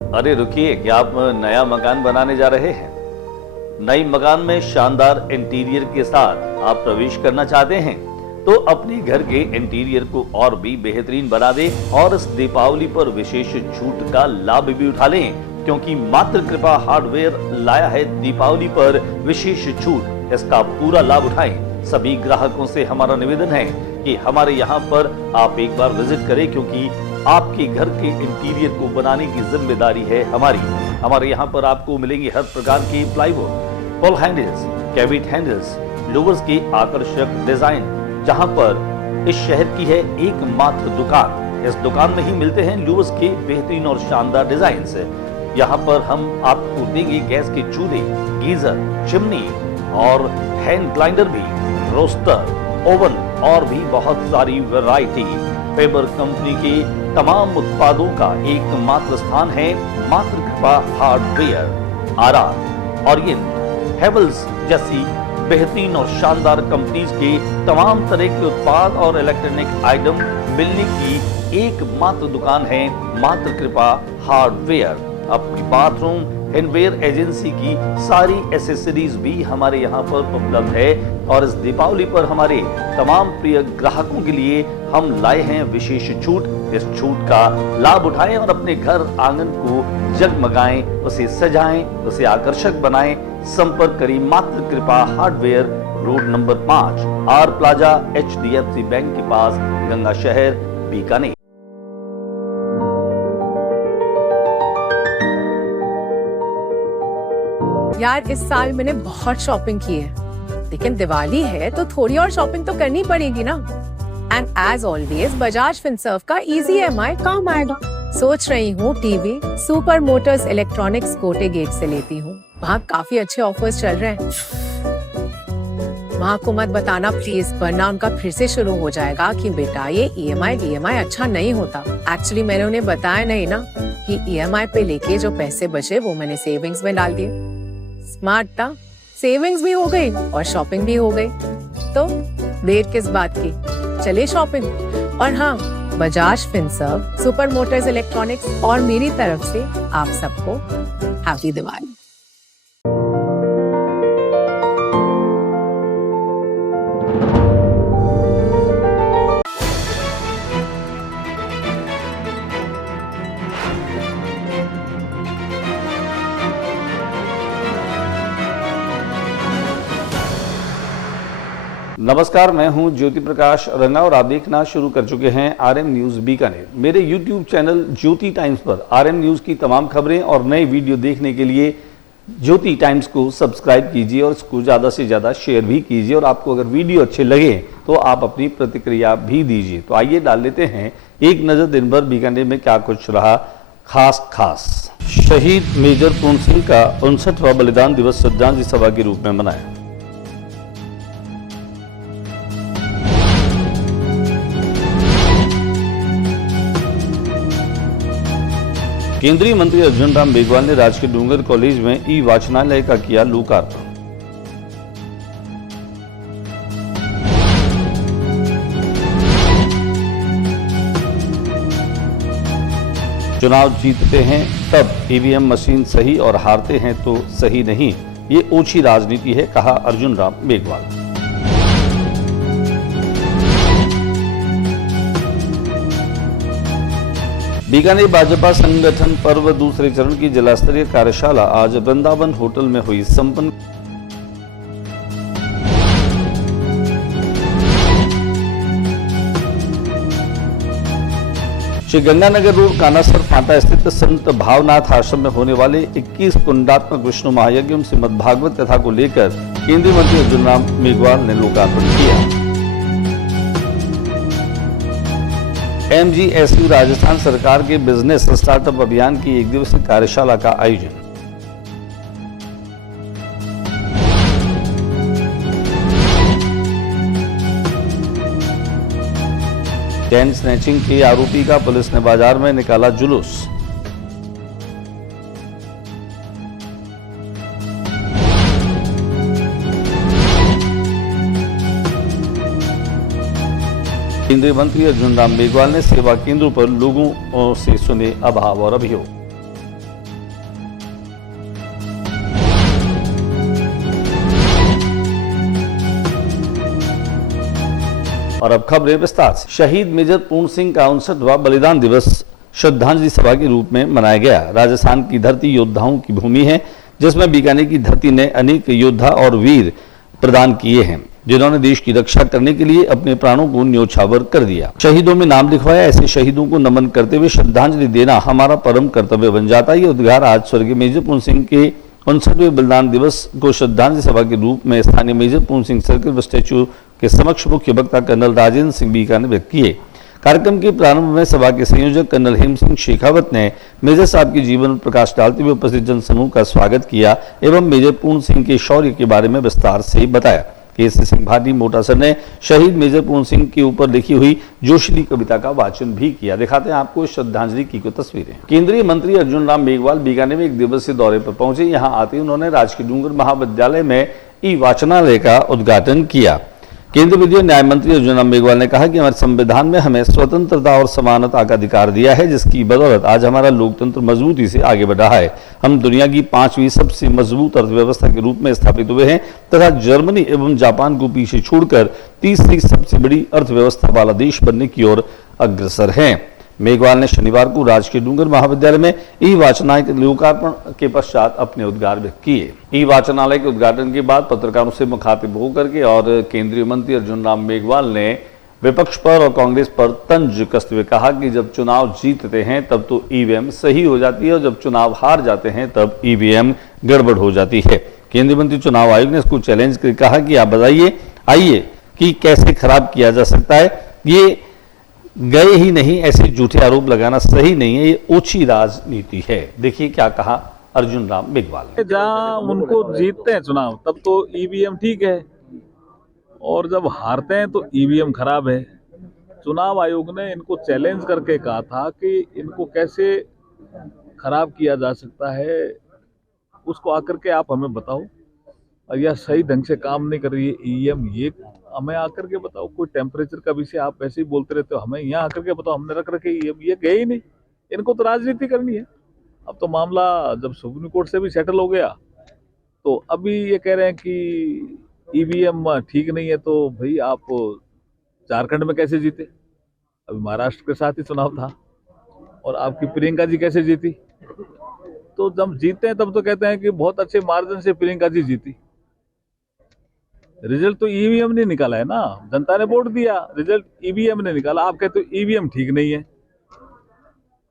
अरे रुकिए, क्या आप नया मकान बनाने जा रहे हैं? नई मकान में शानदार इंटीरियर के साथ आप प्रवेश करना चाहते हैं तो अपने घर के इंटीरियर को और भी बेहतरीन बना दें और इस दीपावली पर विशेष छूट का लाभ भी उठा लें, क्योंकि मात्र कृपा हार्डवेयर लाया है दीपावली पर विशेष छूट। इसका पूरा लाभ उठाएं। सभी ग्राहकों से हमारा निवेदन है कि हमारे यहाँ पर आप एक बार विजिट करें, क्योंकि आपके घर के इंटीरियर को बनाने की जिम्मेदारी है हमारी। हमारे यहाँ पर आपको मिलेंगे हर प्रकार के plywood, pull handles, cabinet handles, louvers के आकर्षक डिजाइन, जहाँ पर इस शहर की है एकमात्र दुकान। इस दुकान में ही मिलते हैं लोवर्स के बेहतरीन और शानदार डिजाइन। यहाँ पर हम आपको देंगे गैस के चूल्हे, गीजर, चिमनी और हैंड ग्राइंडर भी, रोस्टर, ओवन और भी बहुत सारी वैरायटी। फेबर कंपनी के तमाम उत्पादों का एकमात्र स्थान है मात्र Kripa hardware. RR, Orient, Havells जैसी बेहतरीन और शानदार कंपनीज के तमाम तरह के उत्पाद और इलेक्ट्रॉनिक आइटम मिलने की एकमात्र दुकान है मात्र कृपा हार्डवेयर। अपनी बाथरूम हैंडवेयर एजेंसी की सारी एसेसरीज भी हमारे यहाँ पर उपलब्ध है और इस दीपावली पर हमारे तमाम प्रिय ग्राहकों के लिए हम लाए हैं विशेष छूट। इस छूट का लाभ उठाएं और अपने घर आंगन को जगमगाएं, उसे सजाएं, उसे आकर्षक बनाएं। संपर्क करें मात्र Kripa hardware, road number 5, R plaza, HDFC bank के पास, गंगा शहर, बीकानेर। यार इस साल मैंने बहुत शॉपिंग की है, लेकिन दिवाली है तो थोड़ी और शॉपिंग तो करनी पड़ेगी ना। And as always Bajaj Finserv का इजी EMI काम आएगा। सोच रही हूँ TV super motors electronics Kote gate से लेती हूँ। वहाँ काफी अच्छे ऑफर्स चल रहे हैं। वहाँ को मत बताना प्लीज, वरना उनका फिर से शुरू हो जाएगा कि बेटा ये EMI अच्छा नहीं होता। एक्चुअली मैंने उन्हें बताया नहीं ना कि EMI पे लेके जो पैसे बचे वो मैंने सेविंग्स में डाल दिए। स्मार्ट था, सेविंग्स भी हो गई और शॉपिंग भी हो गई, तो देर किस बात की, चलिए शॉपिंग। और हाँ, Bajaj Finserv, super motors electronics और मेरी तरफ से आप सबको हैप्पी दिवाली। नमस्कार, मैं हूं ज्योति प्रकाश रंगा और आप देखना शुरू कर चुके हैं RM न्यूज़ बीकानेर। मेरे YouTube चैनल ज्योति टाइम्स पर RM न्यूज़ की तमाम खबरें और नए वीडियो देखने के लिए ज्योति टाइम्स को सब्सक्राइब कीजिए और इसको ज़्यादा से ज़्यादा शेयर भी कीजिए। और आपको अगर वीडियो अच्छे लगे तो आप अपनी प्रतिक्रिया भी दीजिए। तो आइए डाल लेते हैं एक नज़र दिन भर बीकानेर में क्या कुछ रहा खास। शहीद मेजर पूर्ण सिंह का 59वां बलिदान दिवस श्रद्धांजलि सभा के रूप में मनाया। केंद्रीय मंत्री अर्जुन राम मेघवाल ने राजकीय डूंगर कॉलेज में ई-वाचनालय का किया लोकार्पण। चुनाव जीतते हैं तब EVM मशीन सही और हारते हैं तो सही नहीं, ये ओछी राजनीति है, कहा अर्जुन राम मेघवाल। बीकानेर भाजपा संगठन पर्व दूसरे चरण की जिला स्तरीय कार्यशाला आज वृंदावन होटल में हुई संपन्न। श्री गंगानगर रोड कानासर फाटा स्थित संत भावनाथ आश्रम में होने वाले 21 कुंडात्मक विष्णु महायज्ञ श्रीमद् भागवत कथा को लेकर केंद्रीय मंत्री अर्जुन राम मेघवाल ने लोकार्पण किया। MGSU राजस्थान सरकार के बिजनेस स्टार्टअप अभियान की 1 दिवसीय कार्यशाला का आयोजन। चैन स्नैचिंग के आरोपी का पुलिस ने बाजार में निकाला जुलूस। केंद्रीय मंत्री अर्जुन राम मेघवाल ने सेवा केंद्रों पर लोगों से सुने अभाव और अभियोग। और अब खबरें विस्तार से। शहीद मेजर पूर्ण सिंह का 59वां बलिदान दिवस श्रद्धांजलि सभा के रूप में मनाया गया। राजस्थान की धरती योद्धाओं की भूमि है, जिसमें बीकानेर की धरती ने अनेक योद्धा और वीर प्रदान किए हैं, जिन्होंने देश की रक्षा करने के लिए अपने प्राणों को न्योछावर कर दिया। शहीदों में नाम लिखवाया। ऐसे शहीदों को नमन करते हुए श्रद्धांजलि देना हमारा परम कर्तव्य बन जाता है। ये उद्गार आज स्वर्गीय मेजर पूर्ण सिंह के 59वें बलिदान दिवस को श्रद्धांजलि सभा के रूप में स्थानीय मेजर पूर्ण सिंह सर्कल व स्टैच्यू के समक्ष मुख्य वक्ता कर्नल राजेंद्र सिंह बीका ने व्यक्त किए। कार्यक्रम के प्रारंभ में सभा के संयोजक कर्नल हेम सिंह शेखावत ने मेजर साहब के जीवन पर प्रकाश डालते हुए उपस्थित जनसमूह का स्वागत किया एवं मेजर पूर्ण सिंह के शौर्य के बारे में विस्तार से बताया। केसी सिंह भाटी मोटासर ने शहीद मेजर पूर्ण सिंह के ऊपर लिखी हुई जोशीली कविता का वाचन भी किया। दिखाते हैं आपको श्रद्धांजलि की कुछ तस्वीरें। केंद्रीय मंत्री अर्जुन राम मेघवाल बीकानेर में एक दिवसीय दौरे पर पहुंचे। यहां आते ही उन्होंने राजकीय डूंगर महाविद्यालय में ई वाचनालय का उद्घाटन किया। केंद्रीय विधि और न्याय मंत्री अर्जुन राम मेघवाल ने कहा कि हमारे संविधान में हमें स्वतंत्रता और समानता का अधिकार दिया है, जिसकी बदौलत आज हमारा लोकतंत्र मजबूती से आगे बढ़ रहा है। हम दुनिया की 5वीं सबसे मजबूत अर्थव्यवस्था के रूप में स्थापित हुए हैं तथा जर्मनी एवं जापान को पीछे छोड़कर तीसरी सबसे बड़ी अर्थव्यवस्था वाला देश बनने की ओर अग्रसर हैं। मेघवाल ने शनिवार को राजकीय डूंगर महाविद्यालय में ई वाचनालय के लोकार्पण के पश्चात अपने उद्गार व्यक्त किए। ई वाचनालय के उद्घाटन के बाद पत्रकारों से मुखातिब होकर के और केंद्रीय मंत्री अर्जुन राम मेघवाल ने विपक्ष पर और कांग्रेस पर तंज कसते हुए कहा कि जब चुनाव जीतते हैं तब तो ईवीएम सही हो जाती है और जब चुनाव हार जाते हैं तब ईवीएम गड़बड़ हो जाती है। केंद्रीय मंत्री चुनाव आयोग ने इसको चैलेंज कर कहा कि आप बताइए आइए कि कैसे खराब किया जा सकता है। ये गए ही नहीं, ऐसे झूठे आरोप लगाना सही नहीं है, ये ओछी राजनीति है। देखिए क्या कहा अर्जुन राम मेघवाल ने। जहाँ उनको जीतते हैं चुनाव तब तो ईवीएम ठीक है और जब हारते हैं तो ईवीएम खराब है। चुनाव आयोग ने इनको चैलेंज करके कहा था कि इनको कैसे खराब किया जा सकता है, उसको आकर के आप हमें बताओ। और यह सही ढंग से काम नहीं कर रही है ईवीएम, ये हमें आकर के बताओ। कोई टेम्परेचर का विषय आप ऐसे ही बोलते रहते हो, हमें यहाँ आकर के बताओ। हमने रख रखे ये गए ही नहीं। इनको तो राजनीति करनी है। अब तो मामला जब सुप्रीम कोर्ट से भी सेटल हो गया तो अभी ये कह रहे हैं कि ईवीएम ठीक नहीं है। तो भाई आप झारखंड में कैसे जीते? अभी महाराष्ट्र के साथ ही चुनाव था और आपकी प्रियंका जी कैसे जीती? तो जब जीतते हैं तब तो कहते हैं कि बहुत अच्छे मार्जिन से प्रियंका जी जीती। रिजल्ट तो ईवीएम ने निकाला है ना, जनता ने वोट दिया, रिजल्ट ईवीएम ने निकाला। आप कहते हो ईवीएम ठीक नहीं है,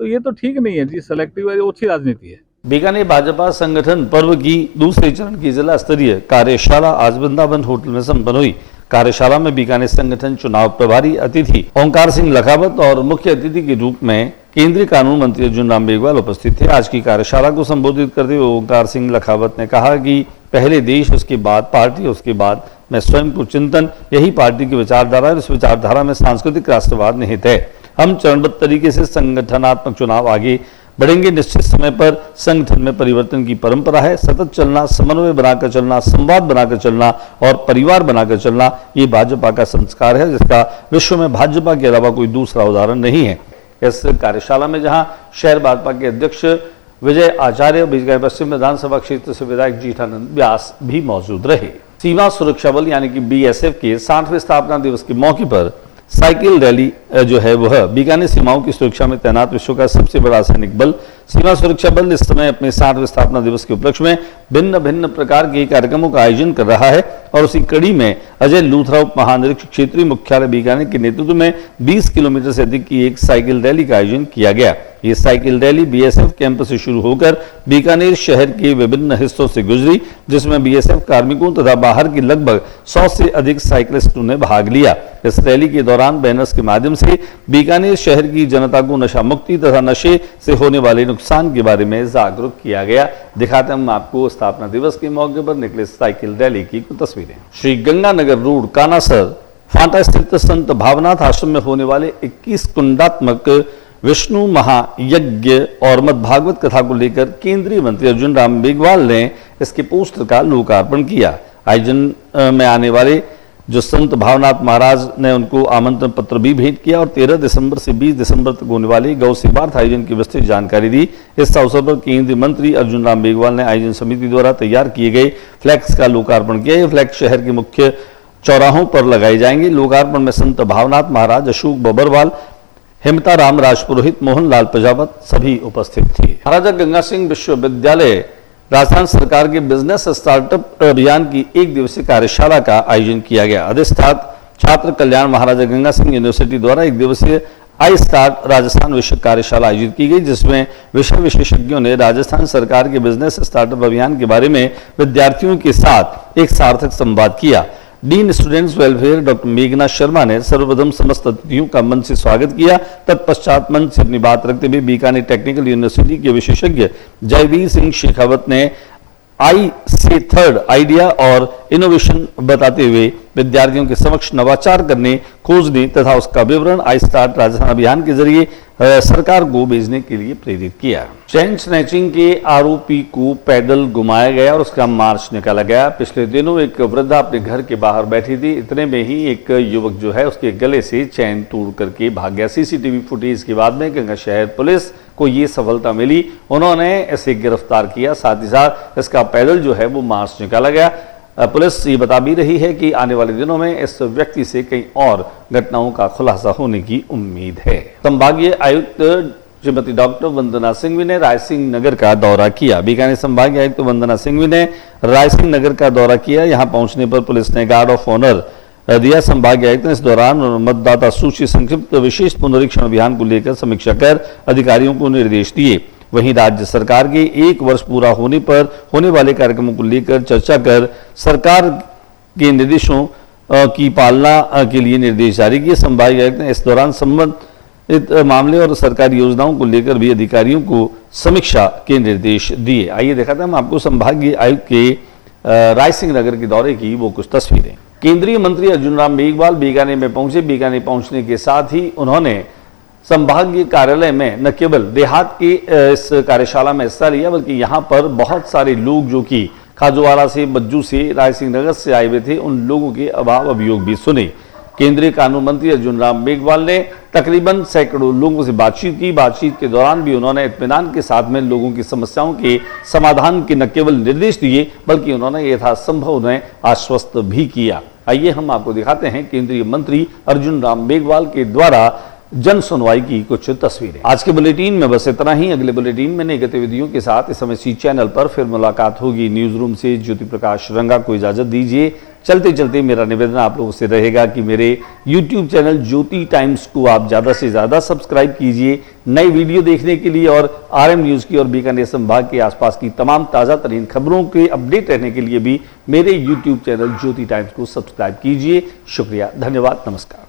तो ये तो ठीक नहीं है जी। सेलेक्टिव है, अच्छी राजनीति है। बीकानेर भाजपा संगठन पर्व की दूसरे चरण की जिला स्तरीय कार्यशाला आज वृंदावन होटल में संपन्न हुई। कार्यशाला में बीकानेर संगठन चुनाव प्रभारी अतिथि ओंकार सिंह लखावत और मुख्य अतिथि के रूप में केंद्रीय कानून मंत्री अर्जुन राम मेघवाल उपस्थित थे। आज की कार्यशाला को संबोधित करते हुए ओंकार सिंह लखावत ने कहा कि पहले देश, उसके बाद पार्टी, उसके बाद मैं स्वयं को चिंतन, यही पार्टी की विचारधारा है। इस विचारधारा में सांस्कृतिक राष्ट्रवाद निहित है। हम चरणबद्ध तरीके से संगठनात्मक चुनाव आगे बढ़ेंगे। निश्चित समय पर संगठन में परिवर्तन की परंपरा है। सतत चलना, समन्वय बनाकर चलना, संवाद बनाकर चलना और परिवार बनाकर चलना, ये भाजपा का संस्कार है, जिसका विश्व में भाजपा के अलावा कोई दूसरा उदाहरण नहीं है। इस कार्यशाला में जहां शहर भाजपा के अध्यक्ष विजय आचार्य, बीकानेर पश्चिम विधानसभा क्षेत्र से विधायक जीठानंद व्यास भी मौजूद रहे। सीमा सुरक्षा बल यानी कि बीएसएफ के 60वें स्थापना दिवस के मौके पर साइकिल रैली जो है वह बीकानेर सीमाओं की सुरक्षा में तैनात विश्व का सबसे बड़ा सैनिक बल सीमा सुरक्षा बल इस समय अपने 60वें स्थापना दिवस के उपलक्ष्य में भिन्न भिन्न प्रकार के कार्यक्रमों का आयोजन कर रहा है। और उसी कड़ी में अजय लूथरा उप महानिरीक्षक क्षेत्रीय मुख्यालय बीकानेर के नेतृत्व में 20 किलोमीटर से अधिक की एक साइकिल रैली का आयोजन किया गया। ये साइकिल रैली बीएसएफ कैंप से शुरू होकर बीकानेर शहर के विभिन्न हिस्सों से गुजरी, जिसमें बीएसएफ कार्मिकों तथा बाहर के लगभग 100 से अधिक साइकिलिस्टों ने भाग लिया। इस रैली के दौरान बैनर्स के माध्यम से बीकानेर शहर की जनता को नशा मुक्ति तथा नशे से होने वाले नुकसान के बारे में जागरूक किया गया। दिखाते हम आपको स्थापना दिवस के मौके पर निकले साइकिल रैली की कुछ तस्वीरें। श्री गंगानगर रोड कानासर फांटा स्थित संत भावनाथ आश्रम में होने वाले 21 कुंडात्मक विष्णु महायज्ञ और मद्भागवत कथा को लेकर केंद्रीय मंत्री अर्जुन राम मेघवाल ने इसके पोस्टर का लोकार्पण किया। आयोजन में आने वाले जो संत भावनाथ महाराज ने उनको आमंत्रण पत्र भी भेंट किया और 13 दिसंबर से 20 दिसंबर तक होने वाली गौ सेवार्थ आयोजन की विस्तृत जानकारी दी। इस अवसर पर केंद्रीय मंत्री अर्जुन राम मेघवाल ने आयोजन समिति द्वारा तैयार किए गए फ्लैक्स का लोकार्पण किया। यह फ्लैक्स शहर के मुख्य चौराहों पर लगाए जाएंगे। लोकार्पण में संत भावनाथ महाराज, अशोक बबरवाल, हेमता राम राजपुरोहित, मोहनलाल प्रजापत सभी उपस्थित थे। महाराजा गंगा सिंह विश्वविद्यालय राजस्थान सरकार के बिजनेस स्टार्टअप अभियान की एक दिवसीय कार्यशाला का आयोजन किया गया। अधिष्ठाता छात्र कल्याण महाराजा गंगा सिंह यूनिवर्सिटी द्वारा एक दिवसीय आई स्टार्ट राजस्थान विश्व कार्यशाला आयोजित की गई, जिसमें विषय विशेषज्ञों ने राजस्थान सरकार के बिजनेस स्टार्टअप अभियान के बारे में विद्यार्थियों के साथ एक सार्थक संवाद किया। डीन स्टूडेंट्स वेलफेयर डॉक्टर मेघना शर्मा ने सर्वप्रथम समस्त अतिथियों का मंच से स्वागत किया। तत्पश्चात मंच से अपनी बात रखते हुए बीकानेर टेक्निकल यूनिवर्सिटी के विशेषज्ञ जयवीर सिंह शेखावत ने आई से थर्ड आइडिया और इनोवेशन बताते हुए विद्यार्थियों के समक्ष नवाचार करने, खोजने तथा उसका विवरण आई स्टार्ट राजस्थान अभियान के जरिए सरकार को भेजने के लिए प्रेरित किया। चेन स्नैचिंग के आरोपी को पैदल घुमाया गया और उसका मार्च निकाला गया। पिछले दिनों एक वृद्धा अपने घर के बाहर बैठी थी, इतने में ही एक युवक जो है उसके गले से चैन तोड़ करके भाग गया। सीसीटीवी फुटेज के बाद में गंगा शहर पुलिस को ये सफलता मिली, उन्होंने इसे गिरफ्तार किया। साथ ही साथ इसका पैदल जो है वो मार्च निकाला गया। पुलिस ये बता भी रही है कि आने वाले दिनों में इस व्यक्ति से कई और घटनाओं का खुलासा होने की उम्मीद है। संभागीय आयुक्त श्रीमती डॉक्टर वंदना सिंघवी ने रायसिंह नगर का दौरा किया। बीकानेर संभागीय आयुक्त वंदना सिंघवी ने रायसिंह नगर का दौरा किया। यहां पहुंचने पर पुलिस ने गार्ड ऑफ ऑनर दिया। संभागीय आयुक्त ने इस दौरान मतदाता सूची संक्षिप्त विशेष पुनरीक्षण अभियान को लेकर समीक्षा कर अधिकारियों को निर्देश दिए। वहीं राज्य सरकार के 1 वर्ष पूरा होने पर होने वाले कार्यक्रमों को लेकर चर्चा कर सरकार के निर्देशों की पालना के लिए निर्देश जारी किए। संभागीय आयुक्त ने इस दौरान संबंधित मामले और सरकारी योजनाओं को लेकर भी अधिकारियों को समीक्षा के निर्देश दिए। आइए दिखाते हैं हम आपको संभागीय आयुक्त के रायसिंह नगर के दौरे की वो कुछ तस्वीरें। केंद्रीय मंत्री अर्जुन राम मेघवाल बीकानेर में पहुंचे। बीकानेर पहुंचने के साथ ही उन्होंने संभागीय कार्यालय में न केवल देहात की इस कार्यशाला में हिस्सा लिया, बल्कि यहां पर बहुत सारे लोग जो कि खाजूवाड़ा से, बज्जू से, रायसिंह नगर से आए हुए थे, उन लोगों के अभाव अभियोग भी सुने। केंद्रीय कानून मंत्री अर्जुन राम मेघवाल ने तकरीबन सैकड़ों लोगों से बातचीत की। बातचीत के दौरान भी उन्होंने इत्मीनान के साथ में लोगों की समस्याओं के समाधान के न केवल निर्देश दिए, बल्कि उन्होंने यथासंभव उन्हें आश्वस्त भी किया। आइए हम आपको दिखाते हैं केंद्रीय मंत्री अर्जुन राम मेघवाल के द्वारा जन सुनवाई की कुछ तस्वीरें। आज के बुलेटिन में बस इतना ही। अगले बुलेटिन में नई गतिविधियों के साथ इस समय सी चैनल पर फिर मुलाकात होगी। न्यूज रूम से ज्योति प्रकाश रंगा को इजाजत दीजिए। चलते चलते मेरा निवेदन आप लोगों से रहेगा कि मेरे YouTube चैनल ज्योति टाइम्स को आप ज्यादा से ज्यादा सब्सक्राइब कीजिए नई वीडियो देखने के लिए, और RM न्यूज की और बीकानेर संभाग के आसपास की तमाम ताजा तरीन खबरों के अपडेट रहने के लिए भी मेरे YouTube चैनल ज्योति टाइम्स को सब्सक्राइब कीजिए। शुक्रिया, धन्यवाद, नमस्कार।